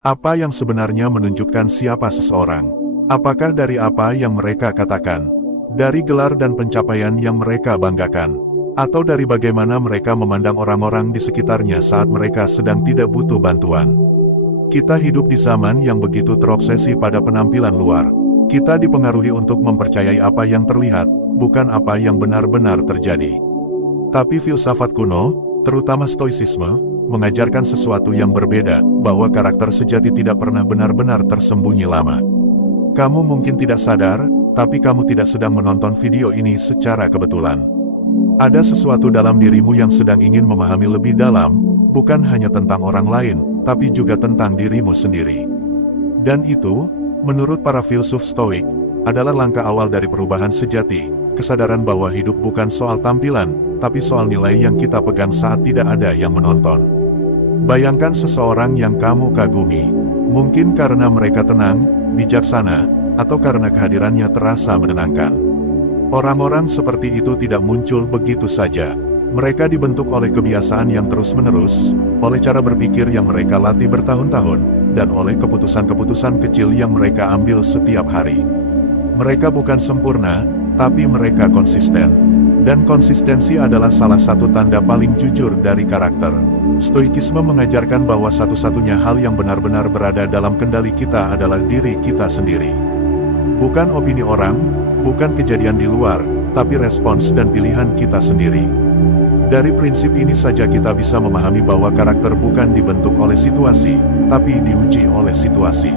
Apa yang sebenarnya menunjukkan siapa seseorang? Apakah dari apa yang mereka katakan? Dari gelar dan pencapaian yang mereka banggakan? Atau dari bagaimana mereka memandang orang-orang di sekitarnya saat mereka sedang tidak butuh bantuan? Kita hidup di zaman yang begitu terobsesi pada penampilan luar. Kita dipengaruhi untuk mempercayai apa yang terlihat, bukan apa yang benar-benar terjadi. Tapi filsafat kuno, terutama stoicisme, mengajarkan sesuatu yang berbeda, bahwa karakter sejati tidak pernah benar-benar tersembunyi lama. Kamu mungkin tidak sadar, tapi kamu tidak sedang menonton video ini secara kebetulan. Ada sesuatu dalam dirimu yang sedang ingin memahami lebih dalam, bukan hanya tentang orang lain, tapi juga tentang dirimu sendiri. Dan itu, menurut para filsuf Stoik, adalah langkah awal dari perubahan sejati, kesadaran bahwa hidup bukan soal tampilan, tapi soal nilai yang kita pegang saat tidak ada yang menonton. Bayangkan seseorang yang kamu kagumi, mungkin karena mereka tenang, bijaksana, atau karena kehadirannya terasa menenangkan. Orang-orang seperti itu tidak muncul begitu saja. Mereka dibentuk oleh kebiasaan yang terus-menerus, oleh cara berpikir yang mereka latih bertahun-tahun, dan oleh keputusan-keputusan kecil yang mereka ambil setiap hari. Mereka bukan sempurna, tapi mereka konsisten. Dan konsistensi adalah salah satu tanda paling jujur dari karakter. Stoikisme mengajarkan bahwa satu-satunya hal yang benar-benar berada dalam kendali kita adalah diri kita sendiri. Bukan opini orang, bukan kejadian di luar, tapi respons dan pilihan kita sendiri. Dari prinsip ini saja kita bisa memahami bahwa karakter bukan dibentuk oleh situasi, tapi diuji oleh situasi.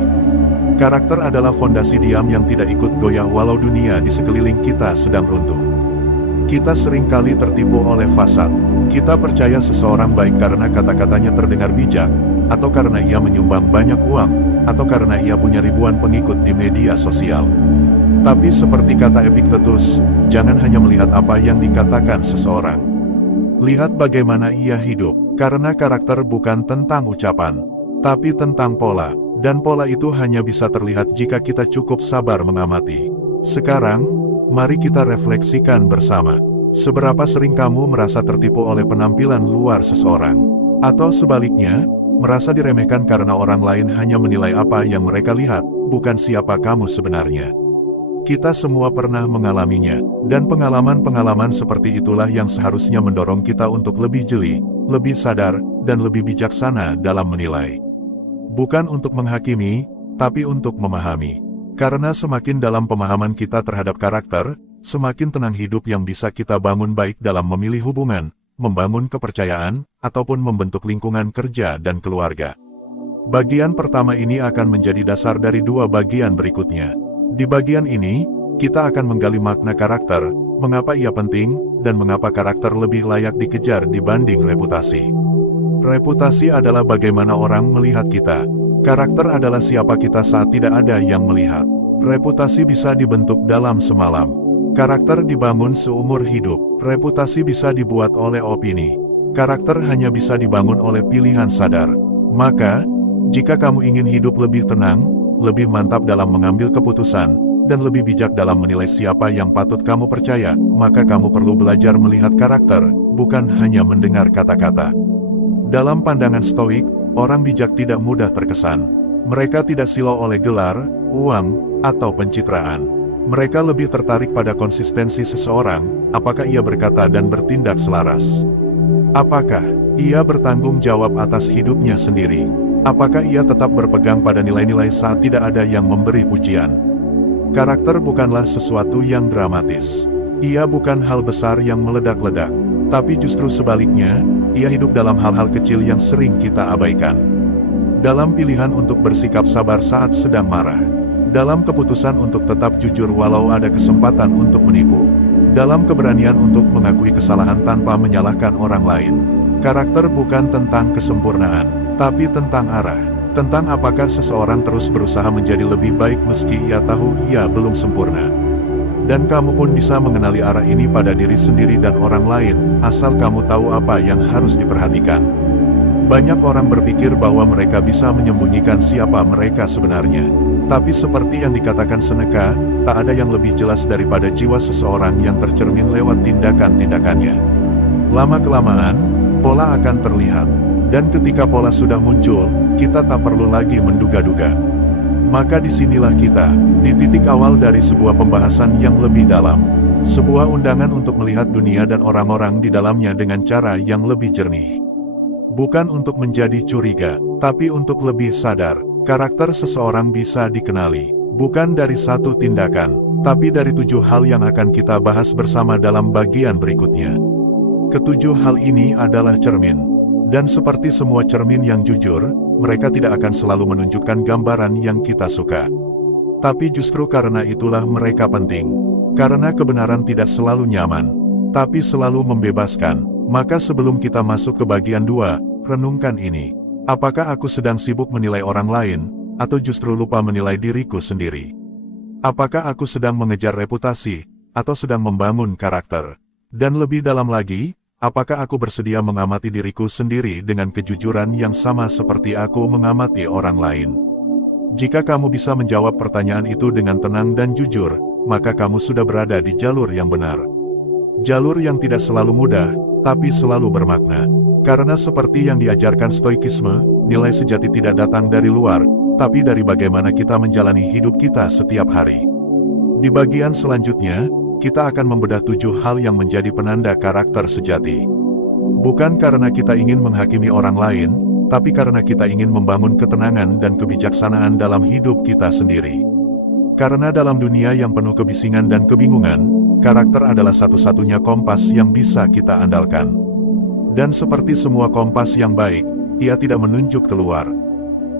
Karakter adalah fondasi diam yang tidak ikut goyah walau dunia di sekeliling kita sedang runtuh. Kita seringkali tertipu oleh fasad. Kita percaya seseorang baik karena kata-katanya terdengar bijak, atau karena ia menyumbang banyak uang, atau karena ia punya ribuan pengikut di media sosial. Tapi seperti kata Epictetus, jangan hanya melihat apa yang dikatakan seseorang. Lihat bagaimana ia hidup, karena karakter bukan tentang ucapan, tapi tentang pola, dan pola itu hanya bisa terlihat jika kita cukup sabar mengamati. Sekarang, mari kita refleksikan bersama. Seberapa sering kamu merasa tertipu oleh penampilan luar seseorang? Atau sebaliknya, merasa diremehkan karena orang lain hanya menilai apa yang mereka lihat, bukan siapa kamu sebenarnya. Kita semua pernah mengalaminya, dan pengalaman-pengalaman seperti itulah yang seharusnya mendorong kita untuk lebih jeli, lebih sadar, dan lebih bijaksana dalam menilai. Bukan untuk menghakimi, tapi untuk memahami. Karena semakin dalam pemahaman kita terhadap karakter, semakin tenang hidup yang bisa kita bangun baik dalam memilih hubungan, membangun kepercayaan, ataupun membentuk lingkungan kerja dan keluarga. Bagian pertama ini akan menjadi dasar dari dua bagian berikutnya. Di bagian ini, kita akan menggali makna karakter, mengapa ia penting, dan mengapa karakter lebih layak dikejar dibanding reputasi. Reputasi adalah bagaimana orang melihat kita. Karakter adalah siapa kita saat tidak ada yang melihat. Reputasi bisa dibentuk dalam semalam. Karakter dibangun seumur hidup. Reputasi bisa dibuat oleh opini. Karakter hanya bisa dibangun oleh pilihan sadar. Maka, jika kamu ingin hidup lebih tenang, lebih mantap dalam mengambil keputusan, dan lebih bijak dalam menilai siapa yang patut kamu percaya, maka kamu perlu belajar melihat karakter, bukan hanya mendengar kata-kata. Dalam pandangan Stoik, orang bijak tidak mudah terkesan. Mereka tidak silau oleh gelar, uang, atau pencitraan. Mereka lebih tertarik pada konsistensi seseorang, apakah ia berkata dan bertindak selaras. Apakah ia bertanggung jawab atas hidupnya sendiri? Apakah ia tetap berpegang pada nilai-nilai saat tidak ada yang memberi pujian? Karakter bukanlah sesuatu yang dramatis. Ia bukan hal besar yang meledak-ledak. Tapi justru sebaliknya, ia hidup dalam hal-hal kecil yang sering kita abaikan. Dalam pilihan untuk bersikap sabar saat sedang marah. Dalam keputusan untuk tetap jujur walau ada kesempatan untuk menipu. Dalam keberanian untuk mengakui kesalahan tanpa menyalahkan orang lain. Karakter bukan tentang kesempurnaan, tapi tentang arah. Tentang apakah seseorang terus berusaha menjadi lebih baik meski ia tahu ia belum sempurna. Dan kamu pun bisa mengenali arah ini pada diri sendiri dan orang lain, asal kamu tahu apa yang harus diperhatikan. Banyak orang berpikir bahwa mereka bisa menyembunyikan siapa mereka sebenarnya. Tapi seperti yang dikatakan Seneca, tak ada yang lebih jelas daripada jiwa seseorang yang tercermin lewat tindakan-tindakannya. Lama-kelamaan, pola akan terlihat. Dan ketika pola sudah muncul, kita tak perlu lagi menduga-duga. Maka disinilah kita, di titik awal dari sebuah pembahasan yang lebih dalam. Sebuah undangan untuk melihat dunia dan orang-orang di dalamnya dengan cara yang lebih jernih. Bukan untuk menjadi curiga, tapi untuk lebih sadar. Karakter seseorang bisa dikenali, bukan dari satu tindakan, tapi dari 7 hal yang akan kita bahas bersama dalam bagian berikutnya. Ketujuh hal ini adalah cermin. Dan seperti semua cermin yang jujur, mereka tidak akan selalu menunjukkan gambaran yang kita suka. Tapi justru karena itulah mereka penting. Karena kebenaran tidak selalu nyaman, tapi selalu membebaskan. Maka sebelum kita masuk ke bagian 2, renungkan ini. Apakah aku sedang sibuk menilai orang lain, atau justru lupa menilai diriku sendiri? Apakah aku sedang mengejar reputasi, atau sedang membangun karakter? Dan lebih dalam lagi, apakah aku bersedia mengamati diriku sendiri dengan kejujuran yang sama seperti aku mengamati orang lain? Jika kamu bisa menjawab pertanyaan itu dengan tenang dan jujur, maka kamu sudah berada di jalur yang benar. Jalur yang tidak selalu mudah, tapi selalu bermakna. Karena seperti yang diajarkan Stoikisme, nilai sejati tidak datang dari luar, tapi dari bagaimana kita menjalani hidup kita setiap hari. Di bagian selanjutnya, kita akan membedah 7 hal yang menjadi penanda karakter sejati. Bukan karena kita ingin menghakimi orang lain, tapi karena kita ingin membangun ketenangan dan kebijaksanaan dalam hidup kita sendiri. Karena dalam dunia yang penuh kebisingan dan kebingungan, karakter adalah satu-satunya kompas yang bisa kita andalkan. Dan seperti semua kompas yang baik, ia tidak menunjuk keluar,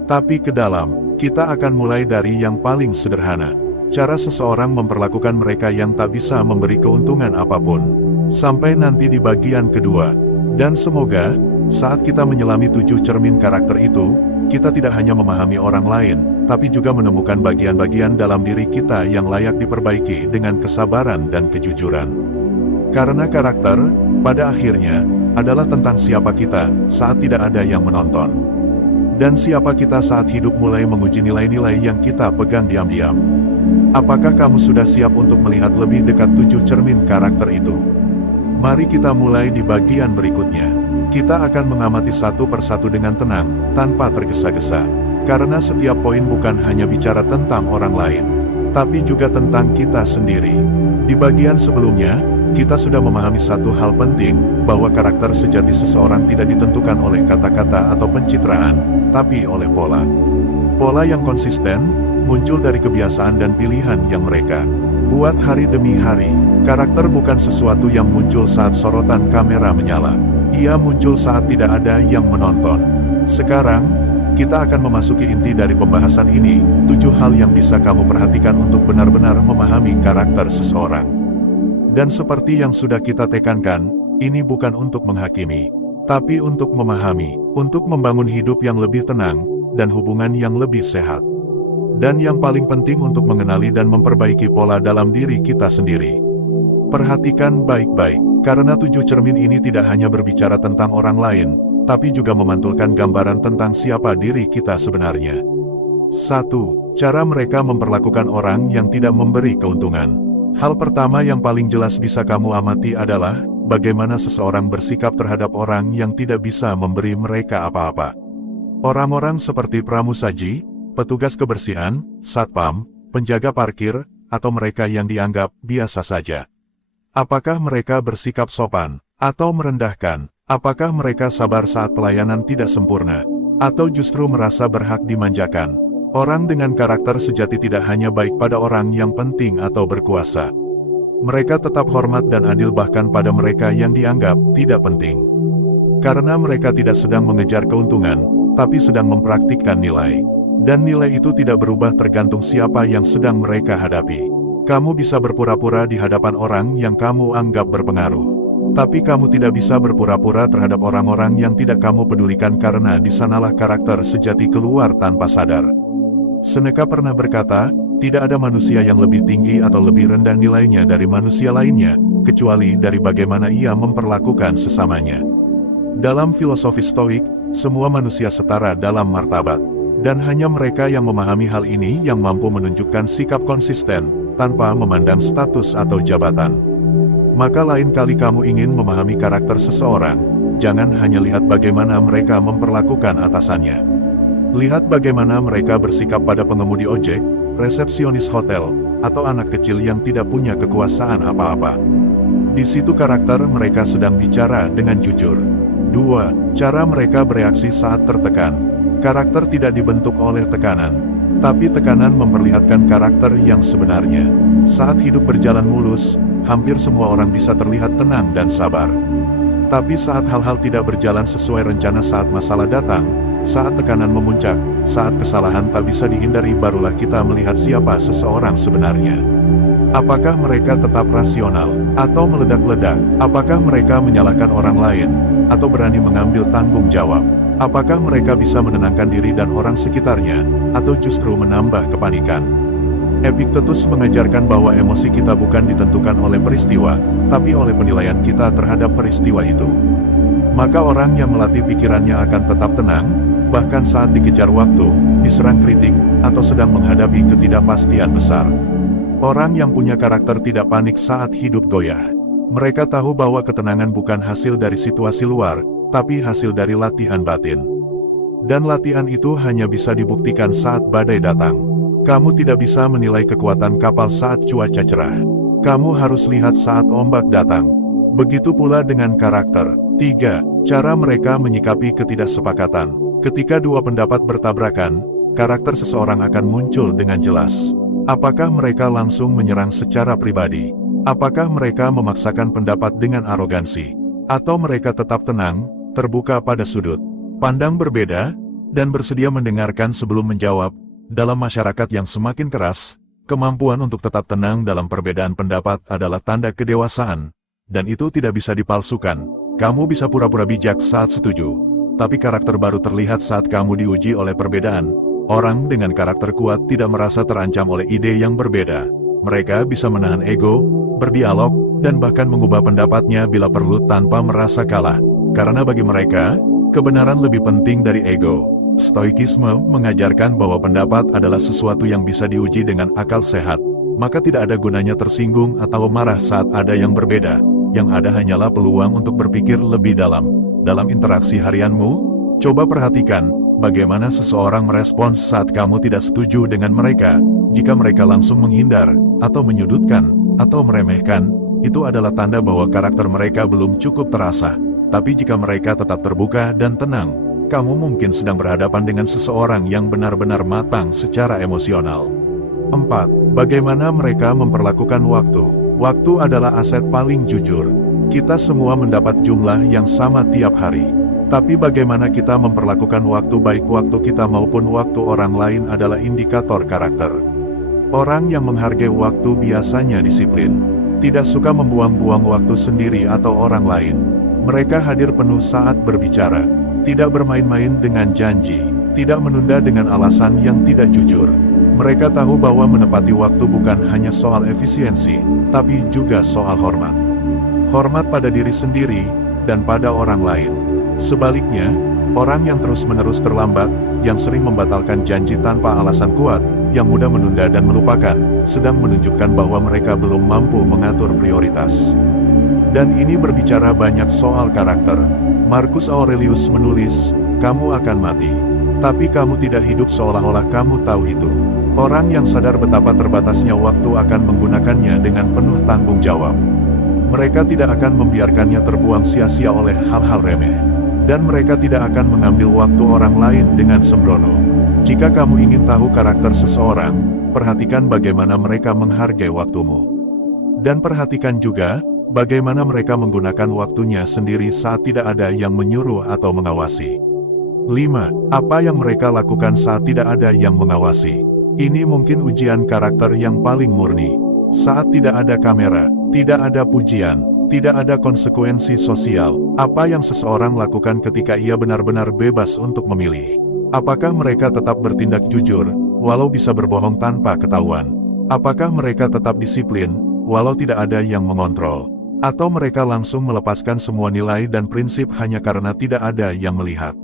tapi ke dalam. Kita akan mulai dari yang paling sederhana. Cara seseorang memperlakukan mereka yang tak bisa memberi keuntungan apapun. Sampai nanti di bagian kedua. Dan semoga, saat kita menyelami 7 cermin karakter itu, kita tidak hanya memahami orang lain, tapi juga menemukan bagian-bagian dalam diri kita yang layak diperbaiki dengan kesabaran dan kejujuran. Karena karakter, pada akhirnya, adalah tentang siapa kita saat tidak ada yang menonton. Dan siapa kita saat hidup mulai menguji nilai-nilai yang kita pegang diam-diam. Apakah kamu sudah siap untuk melihat lebih dekat 7 cermin karakter itu? Mari kita mulai di bagian berikutnya. Kita akan mengamati satu persatu dengan tenang, tanpa tergesa-gesa. Karena setiap poin bukan hanya bicara tentang orang lain, tapi juga tentang kita sendiri. Di bagian sebelumnya, kita sudah memahami satu hal penting, bahwa karakter sejati seseorang tidak ditentukan oleh kata-kata atau pencitraan, tapi oleh pola. Pola yang konsisten, muncul dari kebiasaan dan pilihan yang mereka buat hari demi hari. Karakter bukan sesuatu yang muncul saat sorotan kamera menyala. Ia muncul saat tidak ada yang menonton. Sekarang, kita akan memasuki inti dari pembahasan ini, 7 hal yang bisa kamu perhatikan untuk benar-benar memahami karakter seseorang. Dan seperti yang sudah kita tekankan, ini bukan untuk menghakimi, tapi untuk memahami, untuk membangun hidup yang lebih tenang, dan hubungan yang lebih sehat. Dan yang paling penting untuk mengenali dan memperbaiki pola dalam diri kita sendiri. Perhatikan baik-baik, karena 7 cermin ini tidak hanya berbicara tentang orang lain, tapi juga memantulkan gambaran tentang siapa diri kita sebenarnya. 1. Cara mereka memperlakukan orang yang tidak memberi keuntungan. Hal pertama yang paling jelas bisa kamu amati adalah, bagaimana seseorang bersikap terhadap orang yang tidak bisa memberi mereka apa-apa. Orang-orang seperti pramusaji, petugas kebersihan, satpam, penjaga parkir, atau mereka yang dianggap biasa saja. Apakah mereka bersikap sopan, atau merendahkan? Apakah mereka sabar saat pelayanan tidak sempurna, atau justru merasa berhak dimanjakan? Orang dengan karakter sejati tidak hanya baik pada orang yang penting atau berkuasa. Mereka tetap hormat dan adil bahkan pada mereka yang dianggap tidak penting. Karena mereka tidak sedang mengejar keuntungan, tapi sedang mempraktikkan nilai. Dan nilai itu tidak berubah tergantung siapa yang sedang mereka hadapi. Kamu bisa berpura-pura di hadapan orang yang kamu anggap berpengaruh. Tapi kamu tidak bisa berpura-pura terhadap orang-orang yang tidak kamu pedulikan karena di sanalah karakter sejati keluar tanpa sadar. Seneca pernah berkata, tidak ada manusia yang lebih tinggi atau lebih rendah nilainya dari manusia lainnya, kecuali dari bagaimana ia memperlakukan sesamanya. Dalam filosofi Stoik, semua manusia setara dalam martabat. Dan hanya mereka yang memahami hal ini yang mampu menunjukkan sikap konsisten, tanpa memandang status atau jabatan. Maka lain kali kamu ingin memahami karakter seseorang, jangan hanya lihat bagaimana mereka memperlakukan atasannya. Lihat bagaimana mereka bersikap pada pengemudi ojek, resepsionis hotel, atau anak kecil yang tidak punya kekuasaan apa-apa. Di situ karakter mereka sedang bicara dengan jujur. 2. Cara mereka bereaksi saat tertekan. Karakter tidak dibentuk oleh tekanan, tapi tekanan memperlihatkan karakter yang sebenarnya. Saat hidup berjalan mulus, hampir semua orang bisa terlihat tenang dan sabar. Tapi saat hal-hal tidak berjalan sesuai rencana, saat masalah datang, saat tekanan memuncak, saat kesalahan tak bisa dihindari, barulah kita melihat siapa seseorang sebenarnya. Apakah mereka tetap rasional, atau meledak-ledak? Apakah mereka menyalahkan orang lain, atau berani mengambil tanggung jawab? Apakah mereka bisa menenangkan diri dan orang sekitarnya, atau justru menambah kepanikan? Epictetus mengajarkan bahwa emosi kita bukan ditentukan oleh peristiwa, tapi oleh penilaian kita terhadap peristiwa itu. Maka orang yang melatih pikirannya akan tetap tenang, bahkan saat dikejar waktu, diserang kritik, atau sedang menghadapi ketidakpastian besar. Orang yang punya karakter tidak panik saat hidup goyah. Mereka tahu bahwa ketenangan bukan hasil dari situasi luar, tapi hasil dari latihan batin. Dan latihan itu hanya bisa dibuktikan saat badai datang. Kamu tidak bisa menilai kekuatan kapal saat cuaca cerah. Kamu harus lihat saat ombak datang. Begitu pula dengan karakter. 3. Cara mereka menyikapi ketidaksepakatan. Ketika dua pendapat bertabrakan, karakter seseorang akan muncul dengan jelas. Apakah mereka langsung menyerang secara pribadi? Apakah mereka memaksakan pendapat dengan arogansi? Atau mereka tetap tenang, terbuka pada sudut pandang berbeda, dan bersedia mendengarkan sebelum menjawab? Dalam masyarakat yang semakin keras, kemampuan untuk tetap tenang dalam perbedaan pendapat adalah tanda kedewasaan, dan itu tidak bisa dipalsukan. Kamu bisa pura-pura bijak saat setuju, tapi karakter baru terlihat saat kamu diuji oleh perbedaan. Orang dengan karakter kuat tidak merasa terancam oleh ide yang berbeda. Mereka bisa menahan ego, berdialog, dan bahkan mengubah pendapatnya bila perlu tanpa merasa kalah. Karena bagi mereka, kebenaran lebih penting dari ego. Stoikisme mengajarkan bahwa pendapat adalah sesuatu yang bisa diuji dengan akal sehat, maka tidak ada gunanya tersinggung atau marah saat ada yang berbeda. Yang ada hanyalah peluang untuk berpikir lebih dalam. Dalam interaksi harianmu, coba perhatikan bagaimana seseorang merespons saat kamu tidak setuju dengan mereka. Jika mereka langsung menghindar, atau menyudutkan, atau meremehkan, itu adalah tanda bahwa karakter mereka belum cukup terasah. Tapi jika mereka tetap terbuka dan tenang, kamu mungkin sedang berhadapan dengan seseorang yang benar-benar matang secara emosional. 4. Bagaimana mereka memperlakukan waktu? Waktu adalah aset paling jujur. Kita semua mendapat jumlah yang sama tiap hari. Tapi bagaimana kita memperlakukan waktu, baik waktu kita maupun waktu orang lain, adalah indikator karakter. Orang yang menghargai waktu biasanya disiplin. Tidak suka membuang-buang waktu sendiri atau orang lain. Mereka hadir penuh saat berbicara. Tidak bermain-main dengan janji, tidak menunda dengan alasan yang tidak jujur. Mereka tahu bahwa menepati waktu bukan hanya soal efisiensi, tapi juga soal hormat. Hormat pada diri sendiri, dan pada orang lain. Sebaliknya, orang yang terus-menerus terlambat, yang sering membatalkan janji tanpa alasan kuat, yang mudah menunda dan melupakan, sedang menunjukkan bahwa mereka belum mampu mengatur prioritas. Dan ini berbicara banyak soal karakter. Marcus Aurelius menulis, kamu akan mati, tapi kamu tidak hidup seolah-olah kamu tahu itu. Orang yang sadar betapa terbatasnya waktu akan menggunakannya dengan penuh tanggung jawab. Mereka tidak akan membiarkannya terbuang sia-sia oleh hal-hal remeh. Dan mereka tidak akan mengambil waktu orang lain dengan sembrono. Jika kamu ingin tahu karakter seseorang, perhatikan bagaimana mereka menghargai waktumu. Dan perhatikan juga bagaimana mereka menggunakan waktunya sendiri saat tidak ada yang menyuruh atau mengawasi. 5. Apa yang mereka lakukan saat tidak ada yang mengawasi? Ini mungkin ujian karakter yang paling murni. Saat tidak ada kamera, tidak ada pujian, tidak ada konsekuensi sosial, apa yang seseorang lakukan ketika ia benar-benar bebas untuk memilih? Apakah mereka tetap bertindak jujur, walau bisa berbohong tanpa ketahuan? Apakah mereka tetap disiplin, walau tidak ada yang mengontrol? Atau mereka langsung melepaskan semua nilai dan prinsip hanya karena tidak ada yang melihat?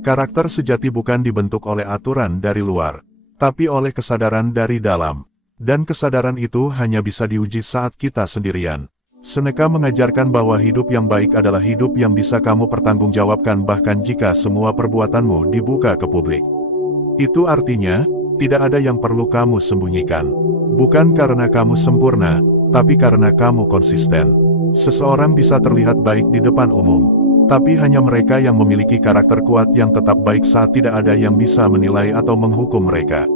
Karakter sejati bukan dibentuk oleh aturan dari luar, tapi oleh kesadaran dari dalam. Dan kesadaran itu hanya bisa diuji saat kita sendirian. Seneca mengajarkan bahwa hidup yang baik adalah hidup yang bisa kamu pertanggungjawabkan bahkan jika semua perbuatanmu dibuka ke publik. Itu artinya, tidak ada yang perlu kamu sembunyikan. Bukan karena kamu sempurna, tapi karena kamu konsisten. Seseorang bisa terlihat baik di depan umum, tapi hanya mereka yang memiliki karakter kuat yang tetap baik saat tidak ada yang bisa menilai atau menghukum mereka.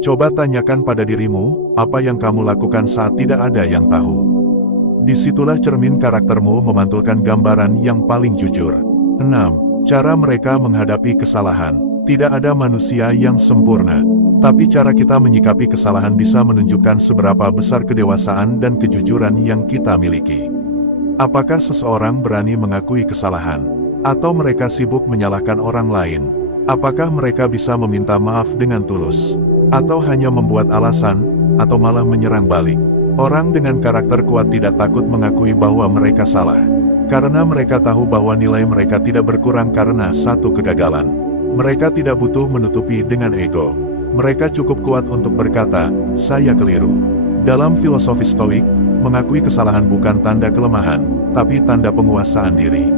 Coba tanyakan pada dirimu, apa yang kamu lakukan saat tidak ada yang tahu. Disitulah cermin karaktermu memantulkan gambaran yang paling jujur. 6. Cara mereka menghadapi kesalahan. Tidak ada manusia yang sempurna, tapi cara kita menyikapi kesalahan bisa menunjukkan seberapa besar kedewasaan dan kejujuran yang kita miliki. Apakah seseorang berani mengakui kesalahan? Atau mereka sibuk menyalahkan orang lain? Apakah mereka bisa meminta maaf dengan tulus? Atau hanya membuat alasan, atau malah menyerang balik? Orang dengan karakter kuat tidak takut mengakui bahwa mereka salah, karena mereka tahu bahwa nilai mereka tidak berkurang karena satu kegagalan. Mereka tidak butuh menutupi dengan ego. Mereka cukup kuat untuk berkata, "Saya keliru." Dalam filosofi Stoik, mengakui kesalahan bukan tanda kelemahan, tapi tanda penguasaan diri.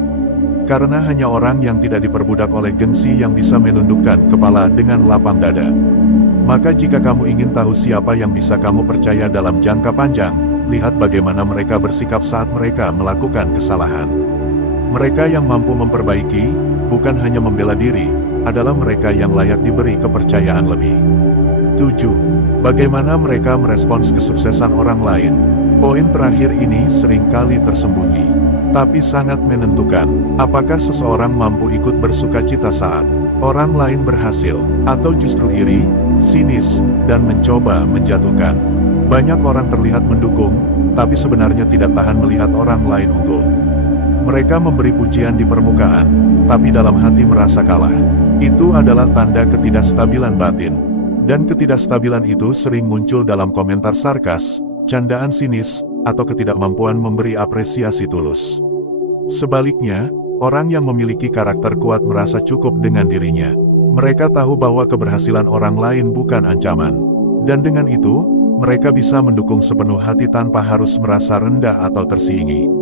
Karena hanya orang yang tidak diperbudak oleh gengsi yang bisa menundukkan kepala dengan lapang dada. Maka jika kamu ingin tahu siapa yang bisa kamu percaya dalam jangka panjang, lihat bagaimana mereka bersikap saat mereka melakukan kesalahan. Mereka yang mampu memperbaiki, bukan hanya membela diri, adalah mereka yang layak diberi kepercayaan lebih. 7. Bagaimana mereka merespons kesuksesan orang lain? Poin terakhir ini seringkali tersembunyi, tapi sangat menentukan. Apakah seseorang mampu ikut bersukacita saat orang lain berhasil, atau justru iri, sinis, dan mencoba menjatuhkan? Banyak orang terlihat mendukung, tapi sebenarnya tidak tahan melihat orang lain unggul. Mereka memberi pujian di permukaan, tapi dalam hati merasa kalah. Itu adalah tanda ketidakstabilan batin. Dan ketidakstabilan itu sering muncul dalam komentar sarkas, candaan sinis, atau ketidakmampuan memberi apresiasi tulus. Sebaliknya, orang yang memiliki karakter kuat merasa cukup dengan dirinya. Mereka tahu bahwa keberhasilan orang lain bukan ancaman. Dan dengan itu, mereka bisa mendukung sepenuh hati tanpa harus merasa rendah atau tersinggung.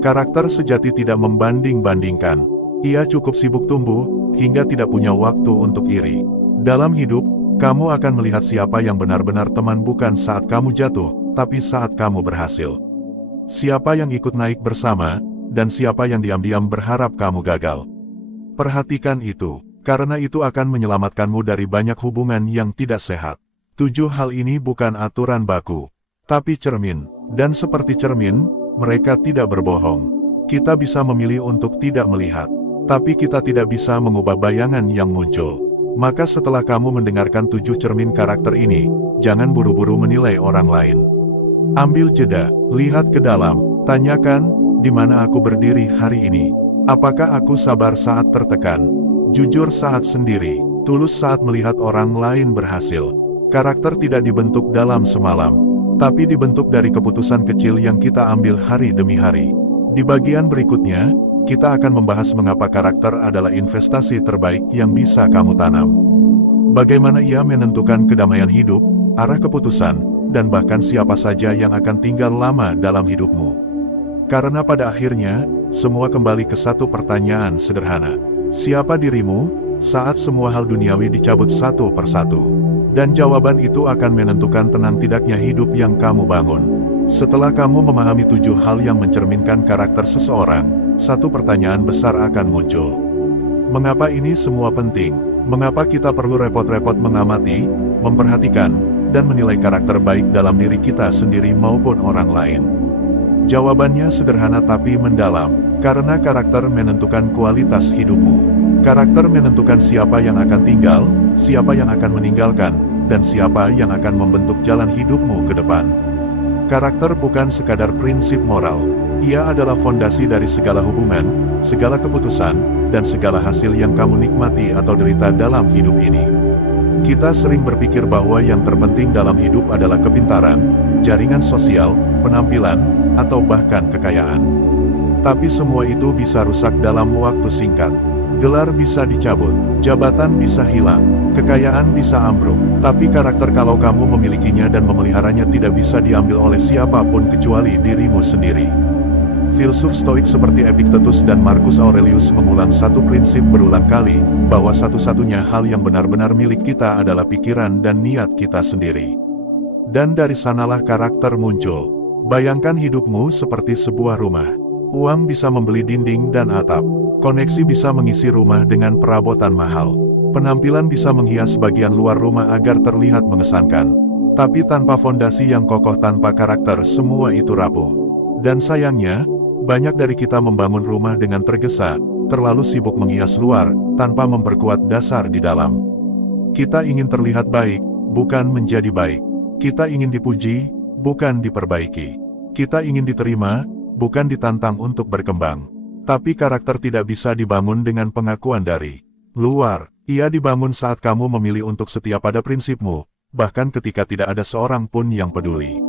Karakter sejati tidak membanding-bandingkan. Ia cukup sibuk tumbuh, hingga tidak punya waktu untuk iri. Dalam hidup, kamu akan melihat siapa yang benar-benar teman bukan saat kamu jatuh, tapi saat kamu berhasil. Siapa yang ikut naik bersama, dan siapa yang diam-diam berharap kamu gagal. Perhatikan itu, karena itu akan menyelamatkanmu dari banyak hubungan yang tidak sehat. 7 hal ini bukan aturan baku, tapi cermin. Dan seperti cermin, mereka tidak berbohong. Kita bisa memilih untuk tidak melihat, tapi kita tidak bisa mengubah bayangan yang muncul. Maka setelah kamu mendengarkan 7 cermin karakter ini, jangan buru-buru menilai orang lain. Ambil jeda, lihat ke dalam, tanyakan, di mana aku berdiri hari ini? Apakah aku sabar saat tertekan? Jujur saat sendiri, tulus saat melihat orang lain berhasil? Karakter tidak dibentuk dalam semalam, tapi dibentuk dari keputusan kecil yang kita ambil hari demi hari. Di bagian berikutnya, kita akan membahas mengapa karakter adalah investasi terbaik yang bisa kamu tanam. Bagaimana ia menentukan kedamaian hidup, arah keputusan, dan bahkan siapa saja yang akan tinggal lama dalam hidupmu. Karena pada akhirnya, semua kembali ke satu pertanyaan sederhana. Siapa dirimu, saat semua hal duniawi dicabut satu persatu? Dan jawaban itu akan menentukan tenang tidaknya hidup yang kamu bangun. Setelah kamu memahami 7 hal yang mencerminkan karakter seseorang, satu pertanyaan besar akan muncul. Mengapa ini semua penting? Mengapa kita perlu repot-repot mengamati, memperhatikan, dan menilai karakter baik dalam diri kita sendiri maupun orang lain? Jawabannya sederhana tapi mendalam, karena karakter menentukan kualitas hidupmu. Karakter menentukan siapa yang akan tinggal, siapa yang akan meninggalkan, dan siapa yang akan membentuk jalan hidupmu ke depan. Karakter bukan sekadar prinsip moral. Ia adalah fondasi dari segala hubungan, segala keputusan, dan segala hasil yang kamu nikmati atau derita dalam hidup ini. Kita sering berpikir bahwa yang terpenting dalam hidup adalah kepintaran, jaringan sosial, penampilan, atau bahkan kekayaan. Tapi semua itu bisa rusak dalam waktu singkat. Gelar bisa dicabut, jabatan bisa hilang, kekayaan bisa ambruk, tapi karakter kalau kamu memilikinya dan memeliharanya tidak bisa diambil oleh siapapun kecuali dirimu sendiri. Filsuf Stoik seperti Epictetus dan Marcus Aurelius mengulang satu prinsip berulang kali, bahwa satu-satunya hal yang benar-benar milik kita adalah pikiran dan niat kita sendiri. Dan dari sanalah karakter muncul. Bayangkan hidupmu seperti sebuah rumah. Uang bisa membeli dinding dan atap. Koneksi bisa mengisi rumah dengan perabotan mahal. Penampilan bisa menghias bagian luar rumah agar terlihat mengesankan. Tapi tanpa fondasi yang kokoh, tanpa karakter, semua itu rapuh. Dan sayangnya, banyak dari kita membangun rumah dengan tergesa, terlalu sibuk menghias luar, tanpa memperkuat dasar di dalam. Kita ingin terlihat baik, bukan menjadi baik. Kita ingin dipuji, bukan diperbaiki. Kita ingin diterima, bukan ditantang untuk berkembang. Tapi karakter tidak bisa dibangun dengan pengakuan dari luar. Ia dibangun saat kamu memilih untuk setia pada prinsipmu, bahkan ketika tidak ada seorang pun yang peduli.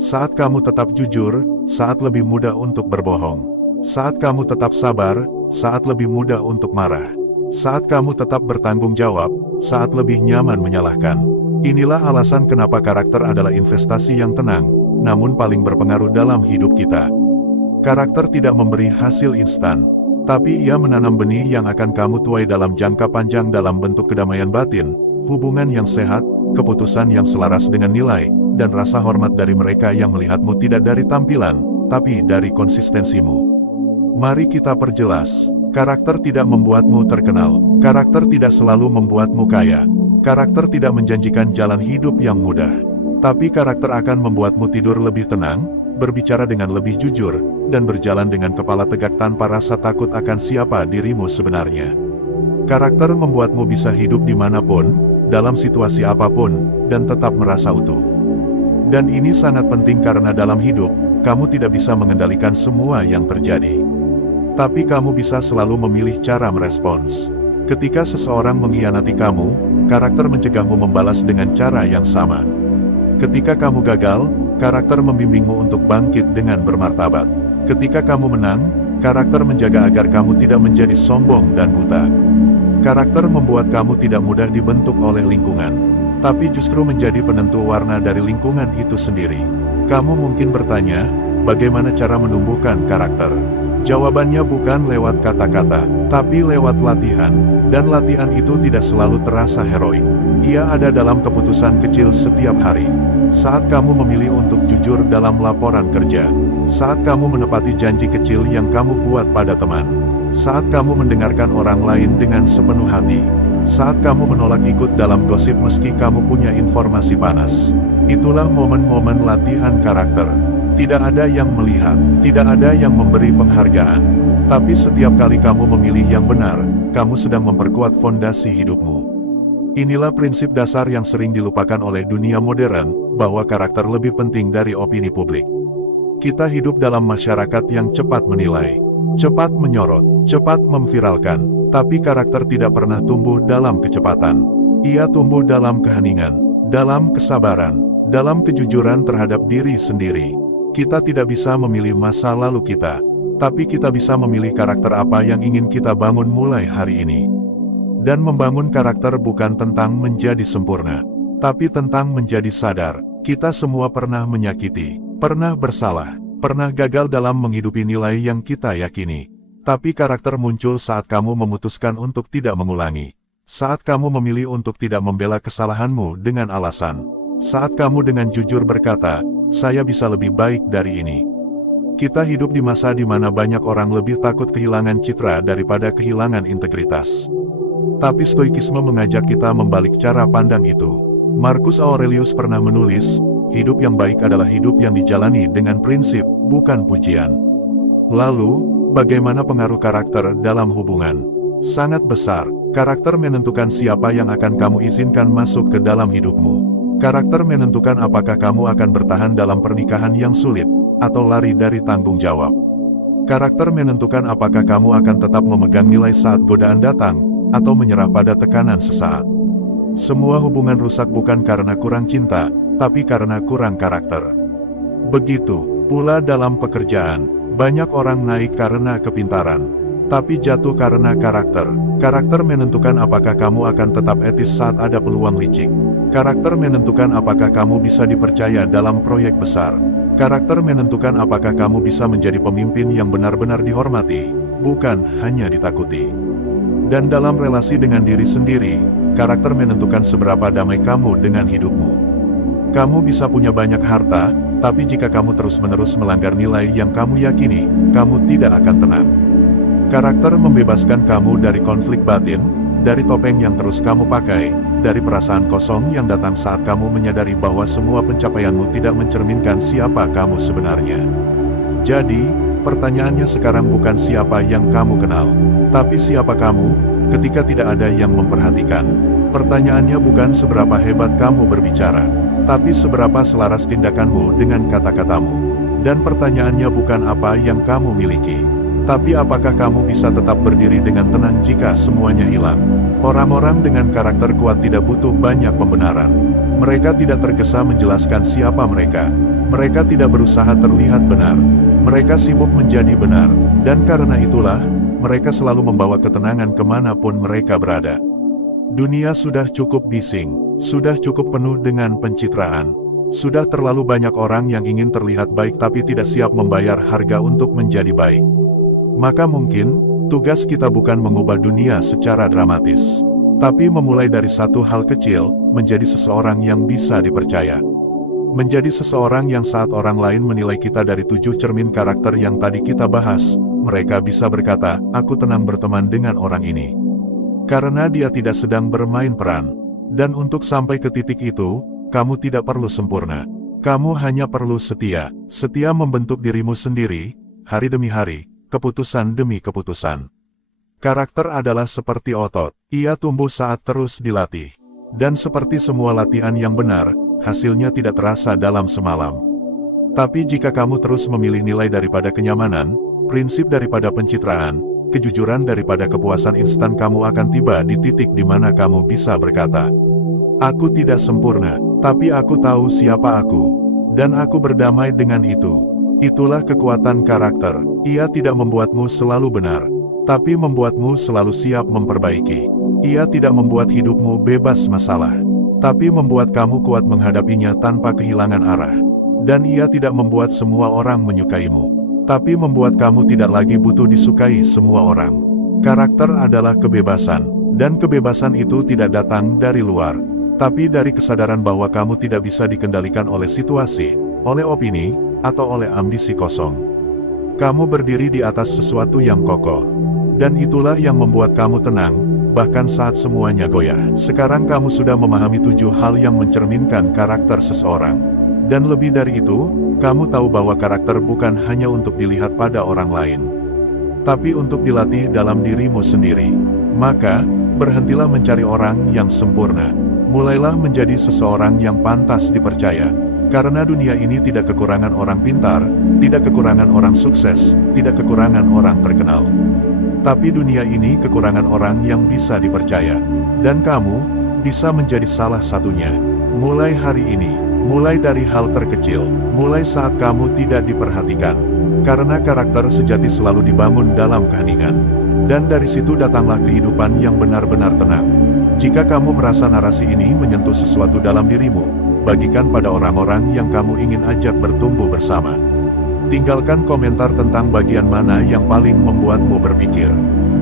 Saat kamu tetap jujur, saat lebih mudah untuk berbohong. Saat kamu tetap sabar, saat lebih mudah untuk marah. Saat kamu tetap bertanggung jawab, saat lebih nyaman menyalahkan. Inilah alasan kenapa karakter adalah investasi yang tenang, namun paling berpengaruh dalam hidup kita. Karakter tidak memberi hasil instan, tapi ia menanam benih yang akan kamu tuai dalam jangka panjang dalam bentuk kedamaian batin, hubungan yang sehat, keputusan yang selaras dengan nilai, dan rasa hormat dari mereka yang melihatmu tidak dari tampilan, tapi dari konsistensimu. Mari kita perjelas, karakter tidak membuatmu terkenal, karakter tidak selalu membuatmu kaya, karakter tidak menjanjikan jalan hidup yang mudah, tapi karakter akan membuatmu tidur lebih tenang, berbicara dengan lebih jujur, dan berjalan dengan kepala tegak tanpa rasa takut akan siapa dirimu sebenarnya. Karakter membuatmu bisa hidup dimanapun, dalam situasi apapun, dan tetap merasa utuh. Dan ini sangat penting karena dalam hidup, kamu tidak bisa mengendalikan semua yang terjadi. Tapi kamu bisa selalu memilih cara merespons. Ketika seseorang mengkhianati kamu, karakter mencegahmu membalas dengan cara yang sama. Ketika kamu gagal, karakter membimbingmu untuk bangkit dengan bermartabat. Ketika kamu menang, karakter menjaga agar kamu tidak menjadi sombong dan buta. Karakter membuat kamu tidak mudah dibentuk oleh lingkungan, tapi justru menjadi penentu warna dari lingkungan itu sendiri. Kamu mungkin bertanya, bagaimana cara menumbuhkan karakter? Jawabannya bukan lewat kata-kata, tapi lewat latihan. Dan latihan itu tidak selalu terasa heroik. Ia ada dalam keputusan kecil setiap hari. Saat kamu memilih untuk jujur dalam laporan kerja. Saat kamu menepati janji kecil yang kamu buat pada teman. Saat kamu mendengarkan orang lain dengan sepenuh hati. Saat kamu menolak ikut dalam gosip meski kamu punya informasi panas. Itulah momen-momen latihan karakter. Tidak ada yang melihat, tidak ada yang memberi penghargaan. Tapi setiap kali kamu memilih yang benar, kamu sedang memperkuat fondasi hidupmu. Inilah prinsip dasar yang sering dilupakan oleh dunia modern, bahwa karakter lebih penting dari opini publik. Kita hidup dalam masyarakat yang cepat menilai, cepat menyorot, cepat memviralkan, tapi karakter tidak pernah tumbuh dalam kecepatan. Ia tumbuh dalam keheningan, dalam kesabaran, dalam kejujuran terhadap diri sendiri. Kita tidak bisa memilih masa lalu kita, tapi kita bisa memilih karakter apa yang ingin kita bangun mulai hari ini. Dan membangun karakter bukan tentang menjadi sempurna, tapi tentang menjadi sadar. Kita semua pernah menyakiti, pernah bersalah, pernah gagal dalam menghidupi nilai yang kita yakini. Tapi karakter muncul saat kamu memutuskan untuk tidak mengulangi. Saat kamu memilih untuk tidak membela kesalahanmu dengan alasan. Saat kamu dengan jujur berkata, saya bisa lebih baik dari ini. Kita hidup di masa di mana banyak orang lebih takut kehilangan citra daripada kehilangan integritas. Tapi Stoikisme mengajak kita membalik cara pandang itu. Marcus Aurelius pernah menulis, hidup yang baik adalah hidup yang dijalani dengan prinsip, bukan pujian. Lalu, bagaimana pengaruh karakter dalam hubungan? Sangat besar. Karakter menentukan siapa yang akan kamu izinkan masuk ke dalam hidupmu. Karakter menentukan apakah kamu akan bertahan dalam pernikahan yang sulit, atau lari dari tanggung jawab. Karakter menentukan apakah kamu akan tetap memegang nilai saat godaan datang, atau menyerah pada tekanan sesaat. Semua hubungan rusak bukan karena kurang cinta, tapi karena kurang karakter. Begitu pula dalam pekerjaan, banyak orang naik karena kepintaran, tapi jatuh karena karakter. Karakter menentukan apakah kamu akan tetap etis saat ada peluang licik. Karakter menentukan apakah kamu bisa dipercaya dalam proyek besar. Karakter menentukan apakah kamu bisa menjadi pemimpin yang benar-benar dihormati, bukan hanya ditakuti. Dan dalam relasi dengan diri sendiri, karakter menentukan seberapa damai kamu dengan hidupmu. Kamu bisa punya banyak harta, tapi jika kamu terus-menerus melanggar nilai yang kamu yakini, kamu tidak akan tenang. Karakter membebaskan kamu dari konflik batin, dari topeng yang terus kamu pakai, dari perasaan kosong yang datang saat kamu menyadari bahwa semua pencapaianmu tidak mencerminkan siapa kamu sebenarnya. Jadi, pertanyaannya sekarang bukan siapa yang kamu kenal, tapi siapa kamu, ketika tidak ada yang memperhatikan. Pertanyaannya bukan seberapa hebat kamu berbicara, tapi seberapa selaras tindakanmu dengan kata-katamu. Dan pertanyaannya bukan apa yang kamu miliki, tapi apakah kamu bisa tetap berdiri dengan tenang jika semuanya hilang. Orang-orang dengan karakter kuat tidak butuh banyak pembenaran. Mereka tidak tergesa menjelaskan siapa mereka. Mereka tidak berusaha terlihat benar. Mereka sibuk menjadi benar. Dan karena itulah, mereka selalu membawa ketenangan kemanapun mereka berada. Dunia sudah cukup bising, sudah cukup penuh dengan pencitraan. Sudah terlalu banyak orang yang ingin terlihat baik tapi tidak siap membayar harga untuk menjadi baik. Maka mungkin, tugas kita bukan mengubah dunia secara dramatis, tapi memulai dari satu hal kecil, menjadi seseorang yang bisa dipercaya. Menjadi seseorang yang saat orang lain menilai kita dari 7 cermin karakter yang tadi kita bahas, mereka bisa berkata, aku tenang berteman dengan orang ini. Karena dia tidak sedang bermain peran. Dan untuk sampai ke titik itu, kamu tidak perlu sempurna. Kamu hanya perlu setia. Setia membentuk dirimu sendiri, hari demi hari. Keputusan demi keputusan. Karakter adalah seperti otot, ia tumbuh saat terus dilatih. Dan seperti semua latihan yang benar, hasilnya tidak terasa dalam semalam. Tapi jika kamu terus memilih nilai daripada kenyamanan, prinsip daripada pencitraan, kejujuran daripada kepuasan instan, kamu akan tiba di titik di mana kamu bisa berkata, aku tidak sempurna, tapi aku tahu siapa aku. Dan aku berdamai dengan itu. Itulah kekuatan karakter. Ia tidak membuatmu selalu benar, tapi membuatmu selalu siap memperbaiki. Ia tidak membuat hidupmu bebas masalah, tapi membuat kamu kuat menghadapinya tanpa kehilangan arah. Dan ia tidak membuat semua orang menyukaimu, tapi membuat kamu tidak lagi butuh disukai semua orang. Karakter adalah kebebasan, dan kebebasan itu tidak datang dari luar, tapi dari kesadaran bahwa kamu tidak bisa dikendalikan oleh situasi, oleh opini, atau oleh ambisi kosong. Kamu berdiri di atas sesuatu yang kokoh. Dan itulah yang membuat kamu tenang, bahkan saat semuanya goyah. Sekarang kamu sudah memahami 7 hal yang mencerminkan karakter seseorang. Dan lebih dari itu, kamu tahu bahwa karakter bukan hanya untuk dilihat pada orang lain, tapi untuk dilatih dalam dirimu sendiri. Maka, berhentilah mencari orang yang sempurna. Mulailah menjadi seseorang yang pantas dipercaya. Karena dunia ini tidak kekurangan orang pintar, tidak kekurangan orang sukses, tidak kekurangan orang terkenal. Tapi dunia ini kekurangan orang yang bisa dipercaya. Dan kamu bisa menjadi salah satunya. Mulai hari ini, mulai dari hal terkecil, mulai saat kamu tidak diperhatikan. Karena karakter sejati selalu dibangun dalam keheningan. Dan dari situ datanglah kehidupan yang benar-benar tenang. Jika kamu merasa narasi ini menyentuh sesuatu dalam dirimu, bagikan pada orang-orang yang kamu ingin ajak bertumbuh bersama. Tinggalkan komentar tentang bagian mana yang paling membuatmu berpikir.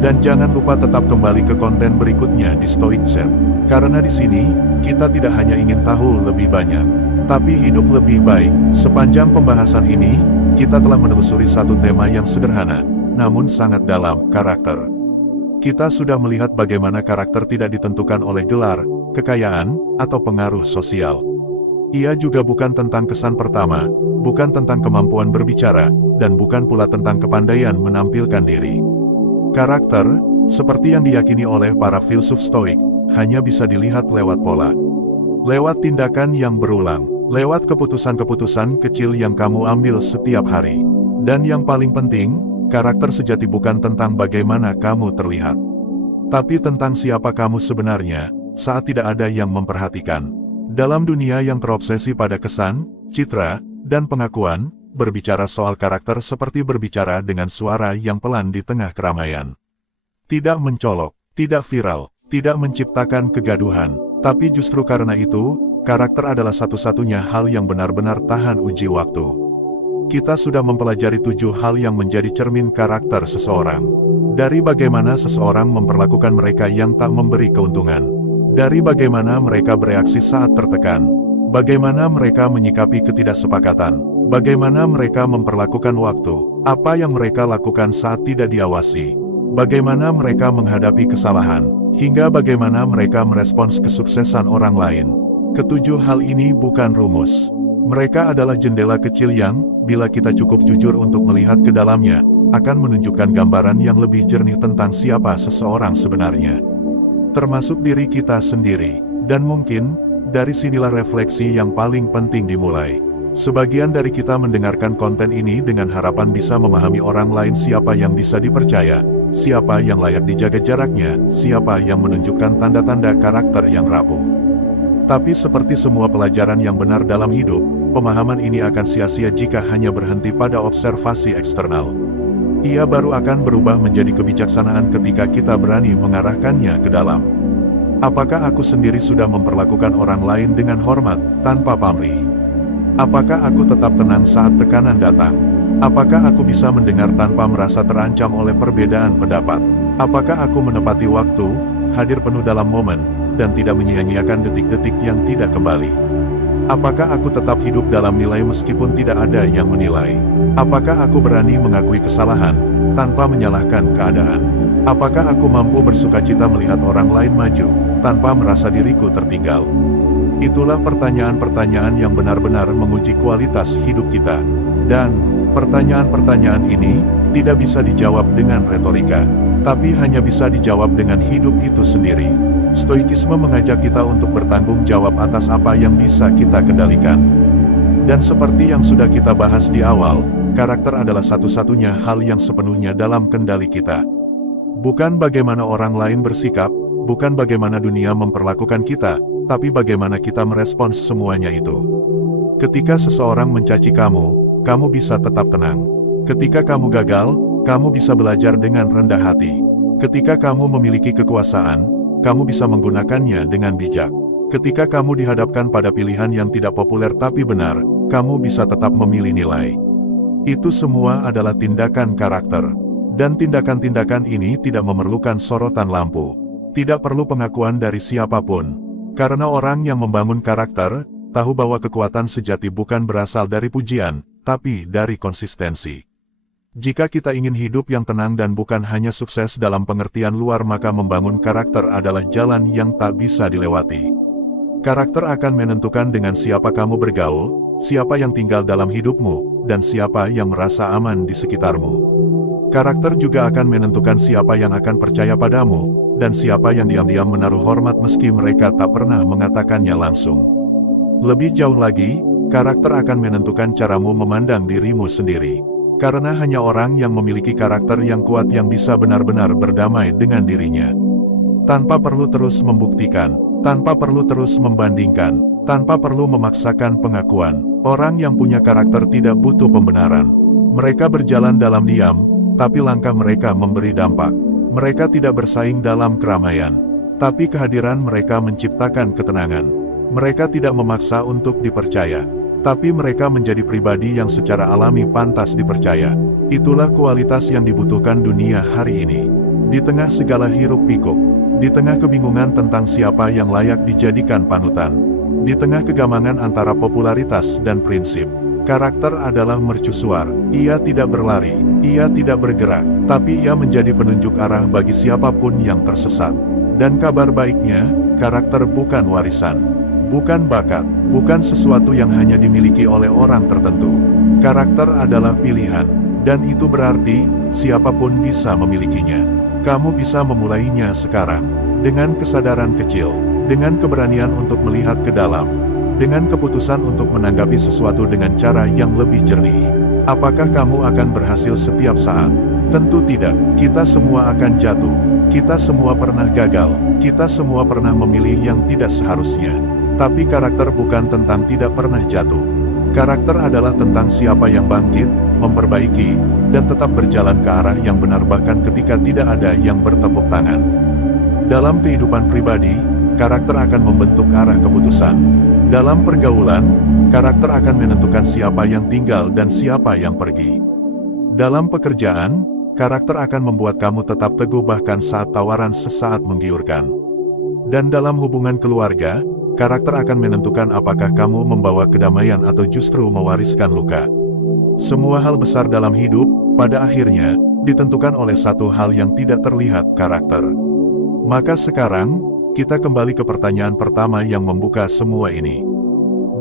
Dan jangan lupa tetap kembali ke konten berikutnya di Stoic Chat. Karena di sini, kita tidak hanya ingin tahu lebih banyak, tapi hidup lebih baik. Sepanjang pembahasan ini, kita telah menelusuri satu tema yang sederhana, namun sangat dalam, karakter. Kita sudah melihat bagaimana karakter tidak ditentukan oleh gelar, kekayaan, atau pengaruh sosial. Ia juga bukan tentang kesan pertama, bukan tentang kemampuan berbicara, dan bukan pula tentang kepandaian menampilkan diri. Karakter, seperti yang diyakini oleh para filsuf Stoik, hanya bisa dilihat lewat pola. Lewat tindakan yang berulang, lewat keputusan-keputusan kecil yang kamu ambil setiap hari. Dan yang paling penting, karakter sejati bukan tentang bagaimana kamu terlihat, tapi tentang siapa kamu sebenarnya, saat tidak ada yang memperhatikan. Dalam dunia yang terobsesi pada kesan, citra, dan pengakuan, berbicara soal karakter seperti berbicara dengan suara yang pelan di tengah keramaian. Tidak mencolok, tidak viral, tidak menciptakan kegaduhan, tapi justru karena itu, karakter adalah satu-satunya hal yang benar-benar tahan uji waktu. kita sudah mempelajari 7 hal yang menjadi cermin karakter seseorang. Dari bagaimana seseorang memperlakukan mereka yang tak memberi keuntungan. Dari bagaimana mereka bereaksi saat tertekan. Bagaimana mereka menyikapi ketidaksepakatan. Bagaimana mereka memperlakukan waktu. Apa yang mereka lakukan saat tidak diawasi. Bagaimana mereka menghadapi kesalahan. Hingga bagaimana mereka merespons kesuksesan orang lain. Ketujuh hal ini bukan rumus. Mereka adalah jendela kecil yang, bila kita cukup jujur untuk melihat ke dalamnya, akan menunjukkan gambaran yang lebih jernih tentang siapa seseorang sebenarnya. Termasuk diri kita sendiri. Dan mungkin, dari sinilah refleksi yang paling penting dimulai. Sebagian dari kita mendengarkan konten ini dengan harapan bisa memahami orang lain, siapa yang bisa dipercaya, siapa yang layak dijaga jaraknya, siapa yang menunjukkan tanda-tanda karakter yang rapuh. Tapi seperti semua pelajaran yang benar dalam hidup, pemahaman ini akan sia-sia jika hanya berhenti pada observasi eksternal. Ia baru akan berubah menjadi kebijaksanaan ketika kita berani mengarahkannya ke dalam. Apakah aku sendiri sudah memperlakukan orang lain dengan hormat, tanpa pamrih? Apakah aku tetap tenang saat tekanan datang? Apakah aku bisa mendengar tanpa merasa terancam oleh perbedaan pendapat? Apakah aku menepati waktu, hadir penuh dalam momen, dan tidak menyia-nyiakan detik-detik yang tidak kembali? Apakah aku tetap hidup dalam nilai meskipun tidak ada yang menilai? Apakah aku berani mengakui kesalahan, tanpa menyalahkan keadaan? Apakah aku mampu bersukacita melihat orang lain maju, tanpa merasa diriku tertinggal? Itulah pertanyaan-pertanyaan yang benar-benar menguji kualitas hidup kita. Dan, pertanyaan-pertanyaan ini, tidak bisa dijawab dengan retorika, tapi hanya bisa dijawab dengan hidup itu sendiri. Stoikisme mengajak kita untuk bertanggung jawab atas apa yang bisa kita kendalikan. Dan seperti yang sudah kita bahas di awal, karakter adalah satu-satunya hal yang sepenuhnya dalam kendali kita. Bukan bagaimana orang lain bersikap, bukan bagaimana dunia memperlakukan kita, tapi bagaimana kita merespons semuanya itu. Ketika seseorang mencaci kamu, kamu bisa tetap tenang. Ketika kamu gagal, kamu bisa belajar dengan rendah hati. Ketika kamu memiliki kekuasaan, kamu bisa menggunakannya dengan bijak. Ketika kamu dihadapkan pada pilihan yang tidak populer tapi benar, kamu bisa tetap memilih nilai. Itu semua adalah tindakan karakter. Dan tindakan-tindakan ini tidak memerlukan sorotan lampu. Tidak perlu pengakuan dari siapapun. Karena orang yang membangun karakter, tahu bahwa kekuatan sejati bukan berasal dari pujian, tapi dari konsistensi. Jika kita ingin hidup yang tenang dan bukan hanya sukses dalam pengertian luar, maka membangun karakter adalah jalan yang tak bisa dilewati. Karakter akan menentukan dengan siapa kamu bergaul, siapa yang tinggal dalam hidupmu, dan siapa yang merasa aman di sekitarmu. Karakter juga akan menentukan siapa yang akan percaya padamu, dan siapa yang diam-diam menaruh hormat meski mereka tak pernah mengatakannya langsung. Lebih jauh lagi, karakter akan menentukan caramu memandang dirimu sendiri. Karena hanya orang yang memiliki karakter yang kuat yang bisa benar-benar berdamai dengan dirinya. Tanpa perlu terus membuktikan, tanpa perlu terus membandingkan, tanpa perlu memaksakan pengakuan. Orang yang punya karakter tidak butuh pembenaran. Mereka berjalan dalam diam, tapi langkah mereka memberi dampak. Mereka tidak bersaing dalam keramaian, tapi kehadiran mereka menciptakan ketenangan. Mereka tidak memaksa untuk dipercaya, tapi mereka menjadi pribadi yang secara alami pantas dipercaya. Itulah kualitas yang dibutuhkan dunia hari ini. Di tengah segala hiruk-pikuk, di tengah kebingungan tentang siapa yang layak dijadikan panutan, di tengah kegamangan antara popularitas dan prinsip, karakter adalah mercusuar. Ia tidak berlari, ia tidak bergerak, tapi ia menjadi penunjuk arah bagi siapapun yang tersesat. Dan kabar baiknya, karakter bukan warisan, bukan bakat, bukan sesuatu yang hanya dimiliki oleh orang tertentu. Karakter adalah pilihan, dan itu berarti, siapapun bisa memilikinya. Kamu bisa memulainya sekarang, dengan kesadaran kecil, dengan keberanian untuk melihat ke dalam, dengan keputusan untuk menanggapi sesuatu dengan cara yang lebih jernih. Apakah kamu akan berhasil setiap saat? Tentu tidak. Kita semua akan jatuh. Kita semua pernah gagal. Kita semua pernah memilih yang tidak seharusnya. Tapi karakter bukan tentang tidak pernah jatuh. Karakter adalah tentang siapa yang bangkit, memperbaiki, dan tetap berjalan ke arah yang benar bahkan ketika tidak ada yang bertepuk tangan. Dalam kehidupan pribadi, karakter akan membentuk arah keputusan. Dalam pergaulan, karakter akan menentukan siapa yang tinggal dan siapa yang pergi. Dalam pekerjaan, karakter akan membuat kamu tetap teguh bahkan saat tawaran sesaat menggiurkan. Dan dalam hubungan keluarga, karakter akan menentukan apakah kamu membawa kedamaian atau justru mewariskan luka. Semua hal besar dalam hidup, pada akhirnya, ditentukan oleh satu hal yang tidak terlihat, karakter. Maka sekarang, kita kembali ke pertanyaan pertama yang membuka semua ini.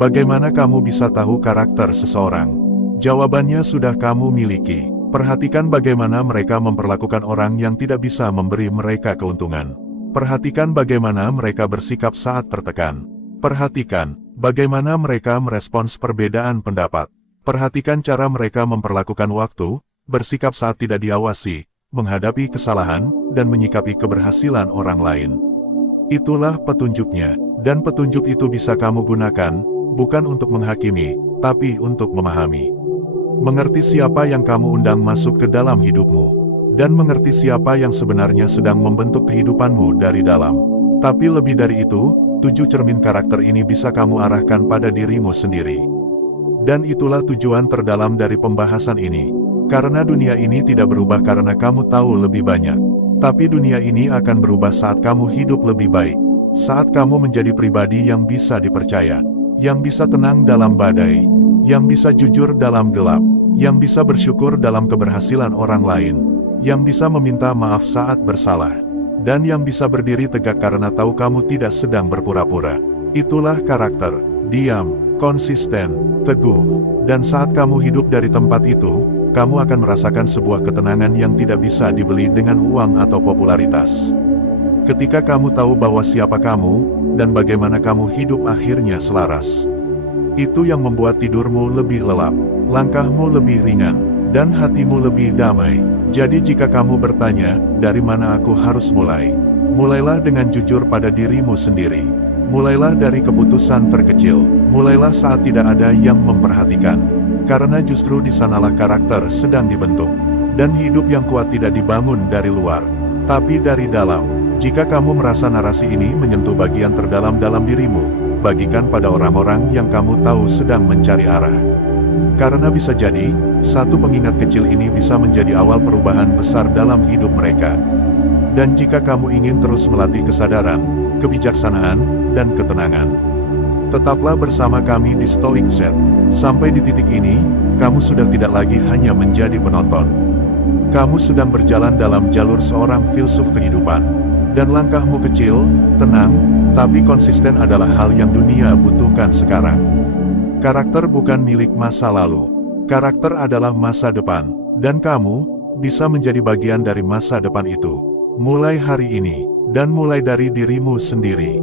Bagaimana kamu bisa tahu karakter seseorang? Jawabannya sudah kamu miliki. Perhatikan bagaimana mereka memperlakukan orang yang tidak bisa memberi mereka keuntungan. Perhatikan bagaimana mereka bersikap saat tertekan. Perhatikan bagaimana mereka merespons perbedaan pendapat. Perhatikan cara mereka memperlakukan waktu, bersikap saat tidak diawasi, menghadapi kesalahan, dan menyikapi keberhasilan orang lain. Itulah petunjuknya, dan petunjuk itu bisa kamu gunakan, bukan untuk menghakimi, tapi untuk memahami. Mengerti siapa yang kamu undang masuk ke dalam hidupmu, dan mengerti siapa yang sebenarnya sedang membentuk kehidupanmu dari dalam. Tapi lebih dari itu, 7 cermin karakter ini bisa kamu arahkan pada dirimu sendiri. Dan itulah tujuan terdalam dari pembahasan ini. Karena dunia ini tidak berubah karena kamu tahu lebih banyak. Tapi dunia ini akan berubah saat kamu hidup lebih baik. Saat kamu menjadi pribadi yang bisa dipercaya. Yang bisa tenang dalam badai. Yang bisa jujur dalam gelap. Yang bisa bersyukur dalam keberhasilan orang lain. Yang bisa meminta maaf saat bersalah. Dan yang bisa berdiri tegak karena tahu kamu tidak sedang berpura-pura. Itulah karakter. Diam, konsisten, teguh. Dan saat kamu hidup dari tempat itu, kamu akan merasakan sebuah ketenangan yang tidak bisa dibeli dengan uang atau popularitas. Ketika kamu tahu bahwa siapa kamu, dan bagaimana kamu hidup akhirnya selaras. Itu yang membuat tidurmu lebih lelap, langkahmu lebih ringan, dan hatimu lebih damai. Jadi jika kamu bertanya, dari mana aku harus mulai? Mulailah dengan jujur pada dirimu sendiri. Mulailah dari keputusan terkecil. Mulailah saat tidak ada yang memperhatikan. Karena justru di sanalah karakter sedang dibentuk. Dan hidup yang kuat tidak dibangun dari luar, tapi dari dalam. Jika kamu merasa narasi ini menyentuh bagian terdalam dalam dirimu, bagikan pada orang-orang yang kamu tahu sedang mencari arah. Karena bisa jadi, satu pengingat kecil ini bisa menjadi awal perubahan besar dalam hidup mereka. Dan jika kamu ingin terus melatih kesadaran, kebijaksanaan, dan ketenangan, tetaplah bersama kami di Stoic Z. Sampai di titik ini, kamu sudah tidak lagi hanya menjadi penonton. Kamu sedang berjalan dalam jalur seorang filsuf kehidupan. Dan langkahmu kecil, tenang, tapi konsisten adalah hal yang dunia butuhkan sekarang. Karakter bukan milik masa lalu. Karakter adalah masa depan. Dan kamu bisa menjadi bagian dari masa depan itu. Mulai hari ini, dan mulai dari dirimu sendiri.